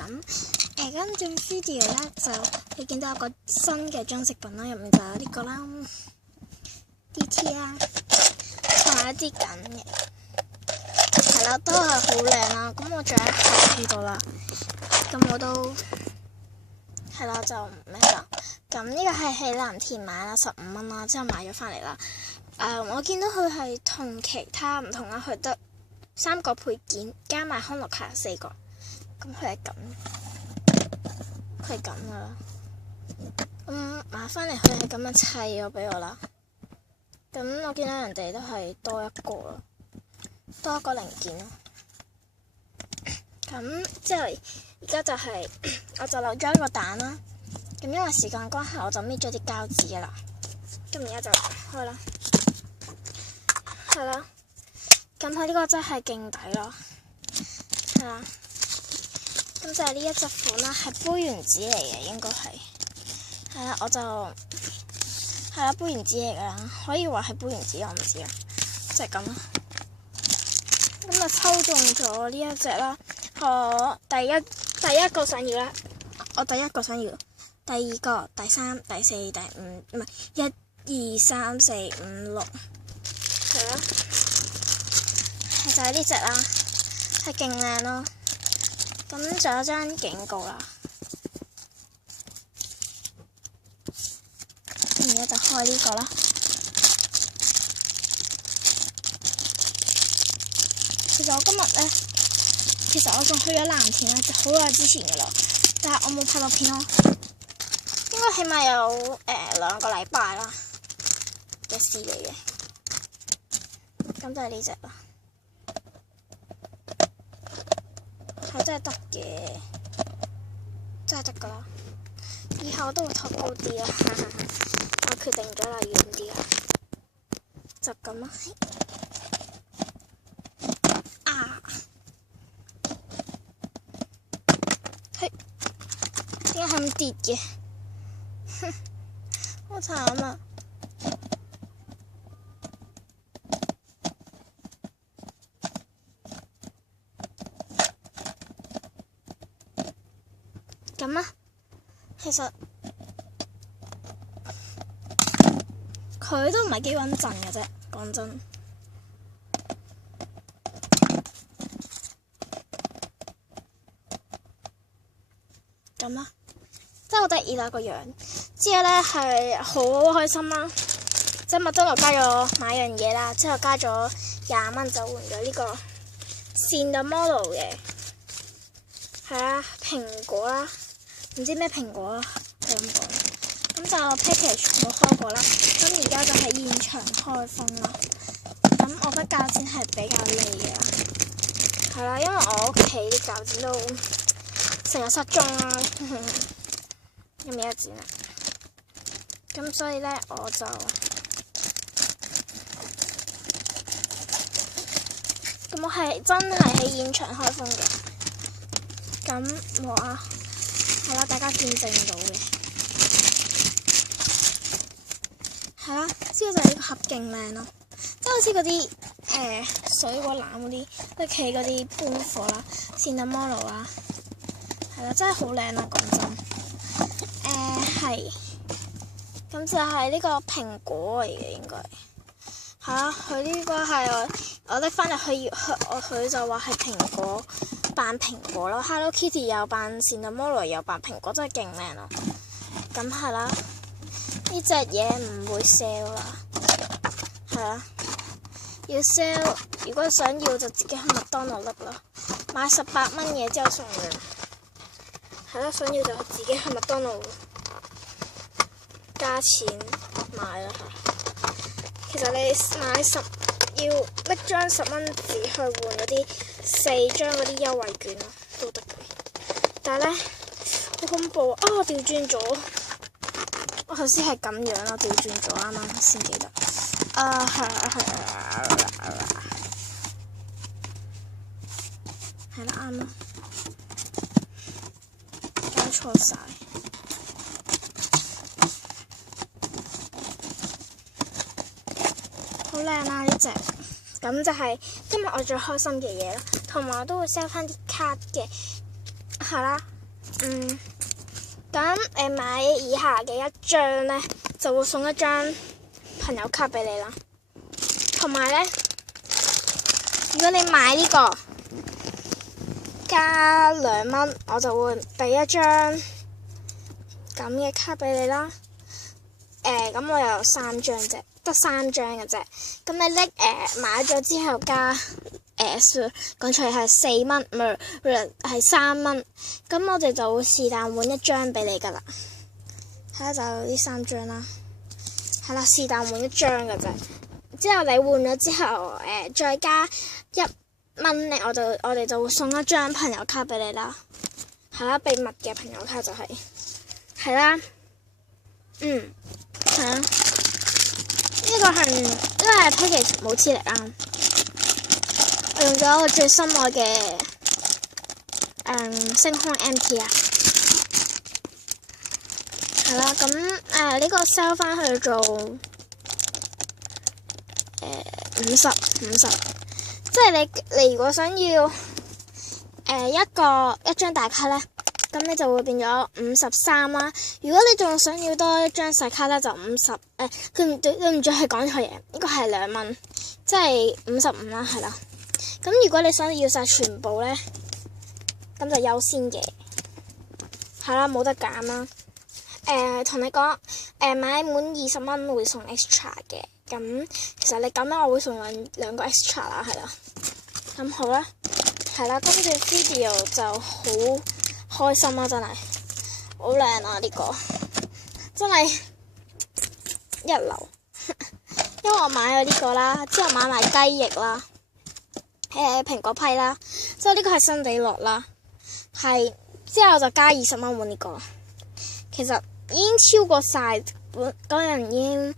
咁跟住 video 咧就你見到有個新嘅裝飾品啦，入面就有呢個啦 DT 啦，同埋一啲緊嘅，係啦，都係好靚啦。咁我仲有一盒喺度啦，咁我都係啦，就咩啦。咁呢個係喺藍田買啦，15蚊啦，之後買咗翻嚟啦。我見到佢係同其他唔同啦，佢得3個配件，加埋康樂卡4個，咁佢係咁，佢係咁噶啦。咁買翻嚟佢係咁樣砌咗俾我啦。咁我見到人哋都係多一個咯，多一個零件咯。咁之後而家就係、我就留咗一個蛋啦。咁因為時間關係，我就搣咗啲膠紙噶啦。咁而家就開啦，係啦。咁佢呢個真係勁抵咯，係啦。咁就係呢一隻款啦，係杯原子嚟嘅，應該係啦。我就係啦，杯原子嚟噶啦，可以話係杯原子，我唔知啊，就係咁啦。咁就抽中咗呢一隻啦。我第一個想要啦，我第一個想要，第二個、第三、第四、第五，唔係1、2、3、4、5、6，係啦，就係呢隻啦，係勁靚咯。咁仲有張警告啦，而家就開呢個啦。其實我今日咧，我仲去咗藍田啦，好耐之前噶啦，但係我冇拍到片咯。應該起碼有2個禮拜啦嘅事嚟嘅。咁就係呢隻啦，係真係得嘅，真係得噶啦。以後我都會托高啲啦，我決定咗啦，遠啲啦，就咁啦。點解係咁跌嘅？好慘啊！咁啊，其實佢都唔係幾穩陣嘅啫，講真。咁啊，真係好得意啦個樣。之後咧係好開心啦，即係麥當勞加咗買樣嘢啦，之後加咗20蚊就換咗呢個Cinnamoroll嘅，係啦，蘋果啦，唔知咩蘋果啦，係咁講。咁就 package 冇開過啦，咁而家就係現場開封啦。咁我覺得鉸剪係比較利嘅，係啦，因為我屋企啲鉸剪都成日失蹤啦，有咩一剪啊？咁所以咧，我就咁我係真係喺現場開封嘅。咁我係啦，大家見證到嘅，係啦。之後就係呢個盒勁靚咯，即係好似嗰啲水果籃嗰啲屋企嗰啲搬貨啦，Cinnamoroll啦。係啦，真係好靚啦，講真。係，咁就係呢個蘋果嚟嘅應該。係啦，佢呢個係我拎翻入去，佢就話係蘋果扮蘋果咯。Hello Kitty 又扮Cinnamoroll又扮蘋果，真係勁靚咯。咁係啦，呢隻嘢唔會 sell 啦。係啦，要 sell， 如果想要就自己去麥當勞拎咯，買18蚊嘢之後送嘅。係啦，想要就自己去麥當勞加錢買啦。其實你買要拎張10蚊紙去換嗰啲4張嗰啲優惠券咯，都得嘅。但係咧好恐怖啊！我調轉咗，我頭先係咁樣咯，調轉咗，啱啱先記得。係啦，啱啦。錯晒，好靚啊呢隻，咁就係今日我最開心嘅嘢啦。同埋我都會 sell 翻啲卡嘅，係啦，咁買以下嘅一張呢，就會送一張朋友卡俾你啦。同埋呢，如果你買呢個加2蚊，我就會俾一張咁嘅卡俾你啦。咁我有3張啫，得3張嘅啫。咁你拎買咗之後加講出嚟係4蚊，唔係3蚊。咁我哋就會是但換一張俾你噶啦。係啦，就呢3張啦。係啦，是但換一張嘅啫。之後你換咗之後，再加1蚊咧，我哋就會送一張朋友卡俾你啦。係啦，秘密嘅朋友卡就係、係啦，係啊，呢個係 package 冇黐力啦。我用咗我最心愛嘅星空 MT 啊，係啦，咁呢個 sell 翻去做50，即係你如果想要一張大卡咧，咁你就會變咗53啦。如果你仲想要多一張細卡咧，就50。對唔住，係講錯嘢，呢個係2蚊，即係55啦，係啦。咁如果你想要晒全部咧，咁就優先嘅，係啦，冇得揀啦。同你講，買滿20蚊會送 extra 嘅。咁其實你咁樣我會送兩個 extra 啦，係啦。咁好啦，係啦，今次 video 就好開心啦，真係好靚啊！呢個真係一流，因為我買咗呢個啦，之後買埋雞翼啦，蘋果批啦，之後呢個係新地樂啦，係之後就加20蚊換呢個，其實已經超過晒嗰陣已經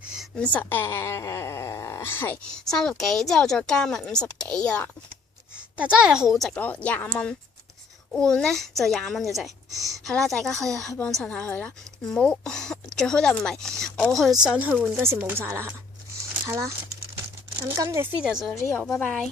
係30幾，之後再加埋50幾噶啦，但真係好值咯，20蚊換呢就20蚊嘅啫，係啦，大家可以去幫襯下佢啦，唔好最好就唔係我想去換嗰時冇晒啦嚇，係啦，咁今次 video 就到呢度，拜拜。